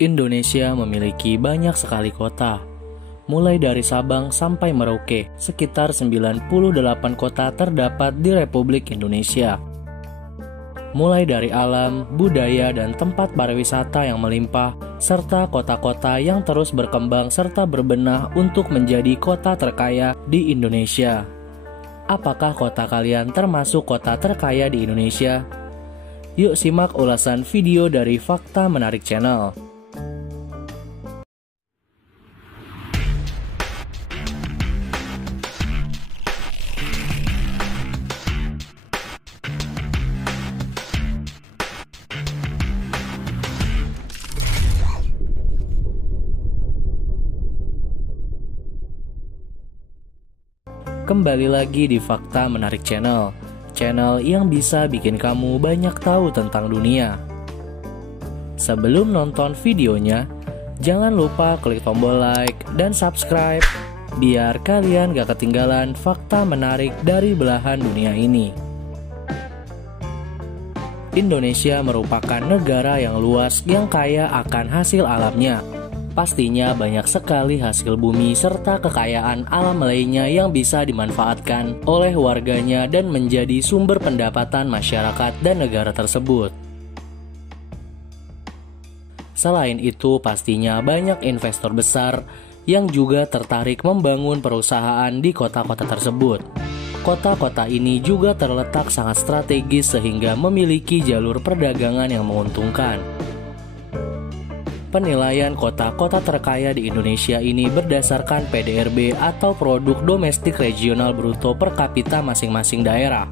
Indonesia memiliki banyak sekali kota, mulai dari Sabang sampai Merauke. Sekitar 98 kota terdapat di Republik Indonesia. Mulai dari alam, budaya, dan tempat pariwisata yang melimpah, serta kota-kota yang terus berkembang serta berbenah untuk menjadi kota terkaya di Indonesia. Apakah kota kalian termasuk kota terkaya di Indonesia? Yuk simak ulasan video dari Fakta Menarik Channel. Kembali lagi di Fakta Menarik Channel, channel yang bisa bikin kamu banyak tahu tentang dunia. Sebelum nonton videonya, jangan lupa klik tombol like dan subscribe, biar kalian gak ketinggalan fakta menarik dari belahan dunia ini. Indonesia merupakan negara yang luas yang kaya akan hasil alamnya. Pastinya banyak sekali hasil bumi serta kekayaan alam lainnya yang bisa dimanfaatkan oleh warganya dan menjadi sumber pendapatan masyarakat dan negara tersebut. Selain itu, pastinya banyak investor besar yang juga tertarik membangun perusahaan di kota-kota tersebut. Kota-kota ini juga terletak sangat strategis sehingga memiliki jalur perdagangan yang menguntungkan. Penilaian kota-kota terkaya di Indonesia ini berdasarkan PDRB atau Produk Domestik Regional Bruto per kapita masing-masing daerah.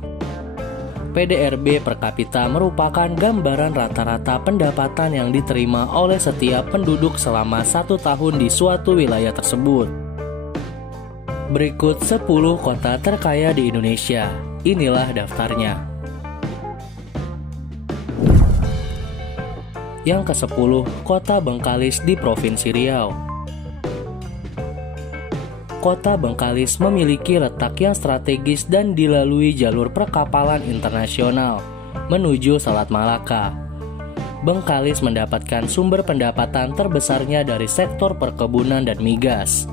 PDRB per kapita merupakan gambaran rata-rata pendapatan yang diterima oleh setiap penduduk selama 1 tahun di suatu wilayah tersebut. Berikut 10 kota terkaya di Indonesia. Inilah daftarnya. Yang ke-10, Kota Bengkalis di Provinsi Riau. Kota Bengkalis memiliki letak yang strategis dan dilalui jalur perkapalan internasional menuju Selat Malaka. Bengkalis mendapatkan sumber pendapatan terbesarnya dari sektor perkebunan dan migas,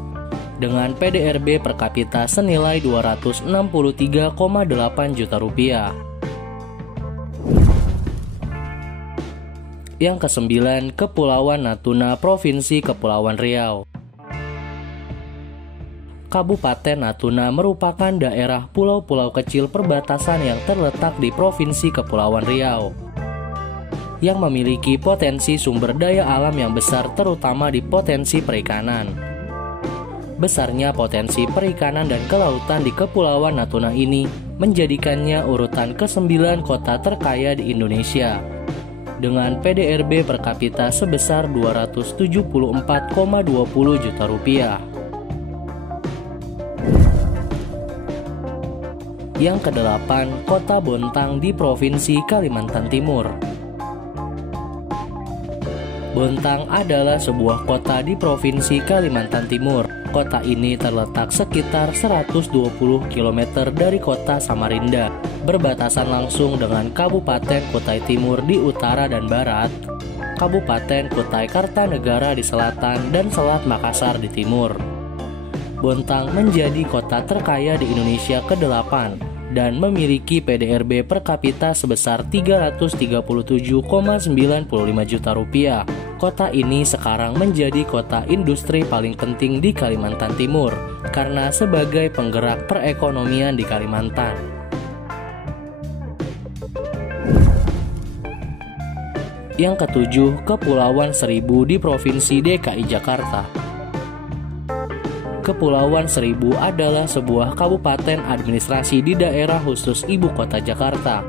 dengan PDRB per kapita senilai 263,8 juta rupiah. Yang ke-9, Kepulauan Natuna, Provinsi Kepulauan Riau. Kabupaten Natuna merupakan daerah pulau-pulau kecil perbatasan yang terletak di Provinsi Kepulauan Riau, yang memiliki potensi sumber daya alam yang besar terutama di potensi perikanan. Besarnya potensi perikanan dan kelautan di Kepulauan Natuna ini menjadikannya urutan ke-9 kota terkaya di Indonesia, dengan PDRB per kapita sebesar 274,20 juta rupiah. Yang ke-8, Kota Bontang di Provinsi Kalimantan Timur. Bontang adalah sebuah kota di Provinsi Kalimantan Timur. Kota ini terletak sekitar 120 km dari kota Samarinda, berbatasan langsung dengan Kabupaten Kutai Timur di utara dan barat, Kabupaten Kutai Kartanegara di selatan, dan Selat Makassar di timur. Bontang menjadi kota terkaya di Indonesia ke-8 dan memiliki PDRB per kapita sebesar 337,95 juta rupiah. Kota ini sekarang menjadi kota industri paling penting di Kalimantan Timur karena sebagai penggerak perekonomian di Kalimantan. Yang ke-7, Kepulauan Seribu di Provinsi DKI Jakarta. Kepulauan Seribu adalah sebuah kabupaten administrasi di daerah khusus Ibu Kota Jakarta.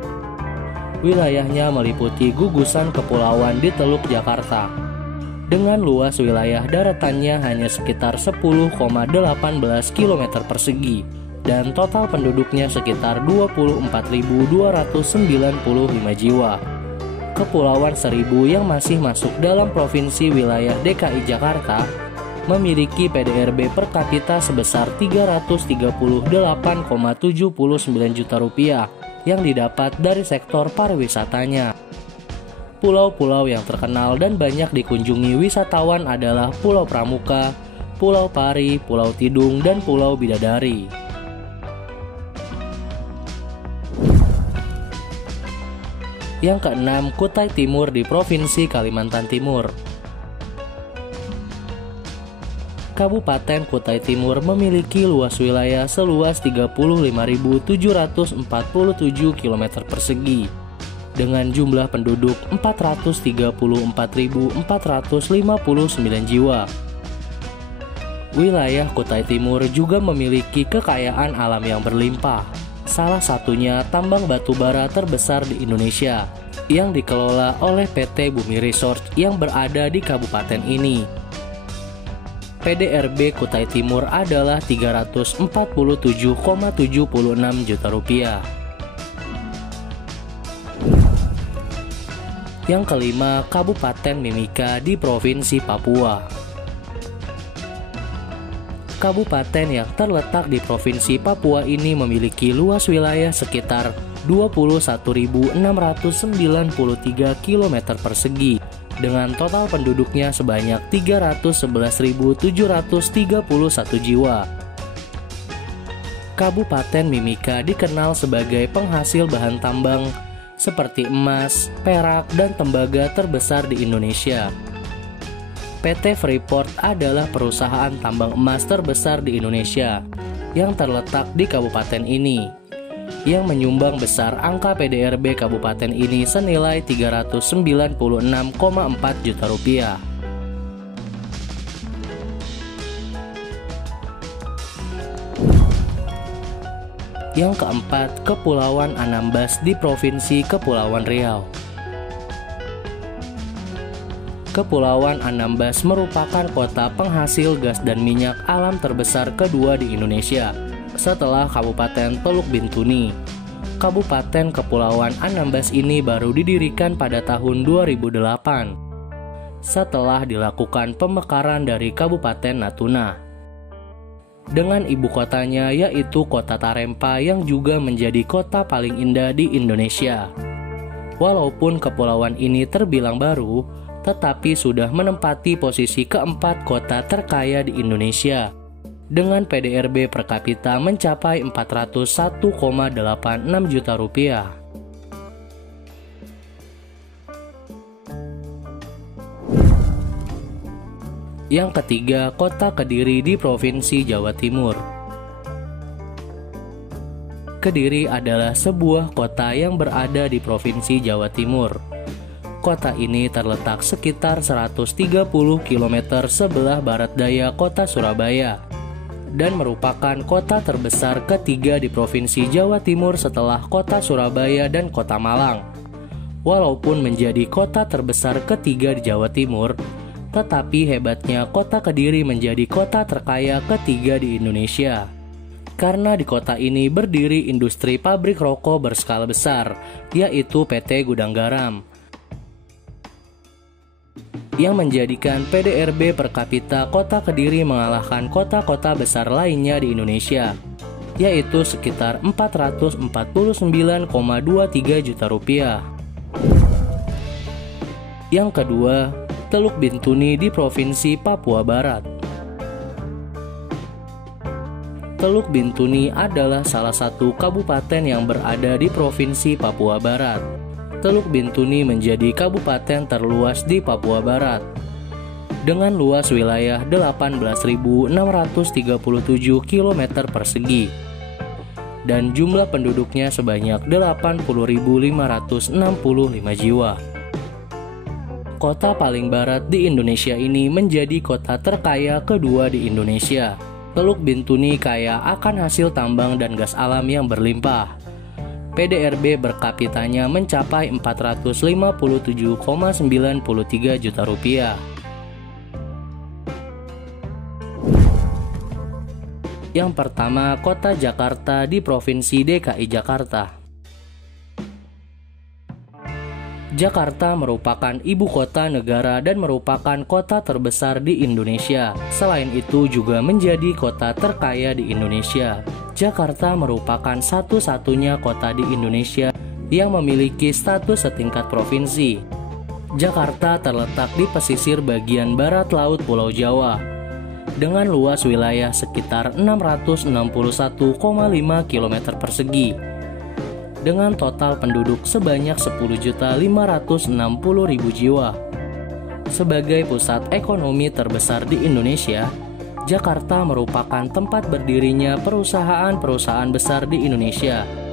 Wilayahnya meliputi gugusan kepulauan di Teluk Jakarta, dengan luas wilayah daratannya hanya sekitar 10,18 km persegi dan total penduduknya sekitar 24.295 jiwa. Kepulauan Seribu yang masih masuk dalam provinsi wilayah DKI Jakarta memiliki PDRB per kapita sebesar 338,79 juta rupiah yang didapat dari sektor pariwisatanya. Pulau-pulau yang terkenal dan banyak dikunjungi wisatawan adalah Pulau Pramuka, Pulau Pari, Pulau Tidung, dan Pulau Bidadari. Yang keenam, Kutai Timur di Provinsi Kalimantan Timur. Kabupaten Kutai Timur memiliki luas wilayah seluas 35.747 km persegi dengan jumlah penduduk 434.459 jiwa. Wilayah Kutai Timur juga memiliki kekayaan alam yang berlimpah. Salah satunya tambang batu bara terbesar di Indonesia yang dikelola oleh PT Bumi Resource yang berada di kabupaten ini. PDRB Kutai Timur adalah 347,76 juta rupiah. Yang kelima, Kabupaten Mimika di Provinsi Papua. Kabupaten yang terletak di Provinsi Papua ini memiliki luas wilayah sekitar 21.693 km persegi dengan total penduduknya sebanyak 311.731 jiwa. Kabupaten Mimika dikenal sebagai penghasil bahan tambang seperti emas, perak, dan tembaga terbesar di Indonesia. PT Freeport adalah perusahaan tambang emas terbesar di Indonesia yang terletak di kabupaten ini, yang menyumbang besar angka PDRB kabupaten ini senilai 396,4 juta rupiah. Yang keempat, Kepulauan Anambas di Provinsi Kepulauan Riau. Kepulauan Anambas merupakan kota penghasil gas dan minyak alam terbesar kedua di Indonesia setelah Kabupaten Teluk Bintuni. Kabupaten Kepulauan Anambas ini baru didirikan pada tahun 2008 setelah dilakukan pemekaran dari Kabupaten Natuna dengan ibu kotanya yaitu Kota Tarempa yang juga menjadi kota paling indah di Indonesia. Walaupun kepulauan ini terbilang baru, tetapi sudah menempati posisi keempat kota terkaya di Indonesia dengan PDRB per kapita mencapai 401,86 juta rupiah. Yang ketiga, Kota Kediri di Provinsi Jawa Timur. Kediri adalah sebuah kota yang berada di Provinsi Jawa Timur. Kota ini terletak sekitar 130 km sebelah barat daya kota Surabaya dan merupakan kota terbesar ketiga di Provinsi Jawa Timur setelah kota Surabaya dan kota Malang. Walaupun menjadi kota terbesar ketiga di Jawa Timur, tetapi hebatnya Kota Kediri menjadi kota terkaya ketiga di Indonesia. Karena di kota ini berdiri industri pabrik rokok berskala besar, yaitu PT Gudang Garam, yang menjadikan PDRB per kapita Kota Kediri mengalahkan kota-kota besar lainnya di Indonesia, yaitu sekitar 449,23 juta rupiah. Yang kedua, Teluk Bintuni di Provinsi Papua Barat. Teluk Bintuni adalah salah satu kabupaten yang berada di Provinsi Papua Barat. Teluk Bintuni menjadi kabupaten terluas di Papua Barat dengan luas wilayah 18.637 km persegi dan jumlah penduduknya sebanyak 80.565 jiwa. Kota paling barat di Indonesia ini menjadi kota terkaya kedua di Indonesia. Teluk Bintuni kaya akan hasil tambang dan gas alam yang berlimpah. PDRB per kapitanya mencapai 457,93 juta rupiah. Yang pertama, Kota Jakarta di Provinsi DKI Jakarta. Jakarta merupakan ibu kota negara dan merupakan kota terbesar di Indonesia. Selain itu juga menjadi kota terkaya di Indonesia. Jakarta merupakan satu-satunya kota di Indonesia yang memiliki status setingkat provinsi. Jakarta terletak di pesisir bagian barat Laut Pulau Jawa, dengan luas wilayah sekitar 661,5 km persegi, dengan total penduduk sebanyak 10.560.000 jiwa. Sebagai pusat ekonomi terbesar di Indonesia, Jakarta merupakan tempat berdirinya perusahaan-perusahaan besar di Indonesia.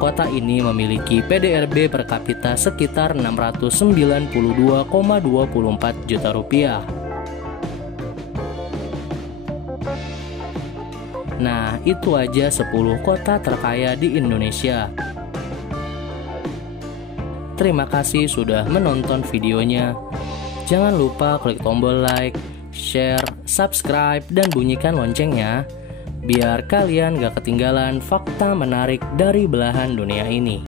Kota ini memiliki PDRB per kapita sekitar 692,24 juta rupiah. Nah, itu aja 10 kota terkaya di Indonesia. Terima kasih sudah menonton videonya. Jangan lupa klik tombol like, share, subscribe, dan bunyikan loncengnya, biar kalian gak ketinggalan fakta menarik dari belahan dunia ini.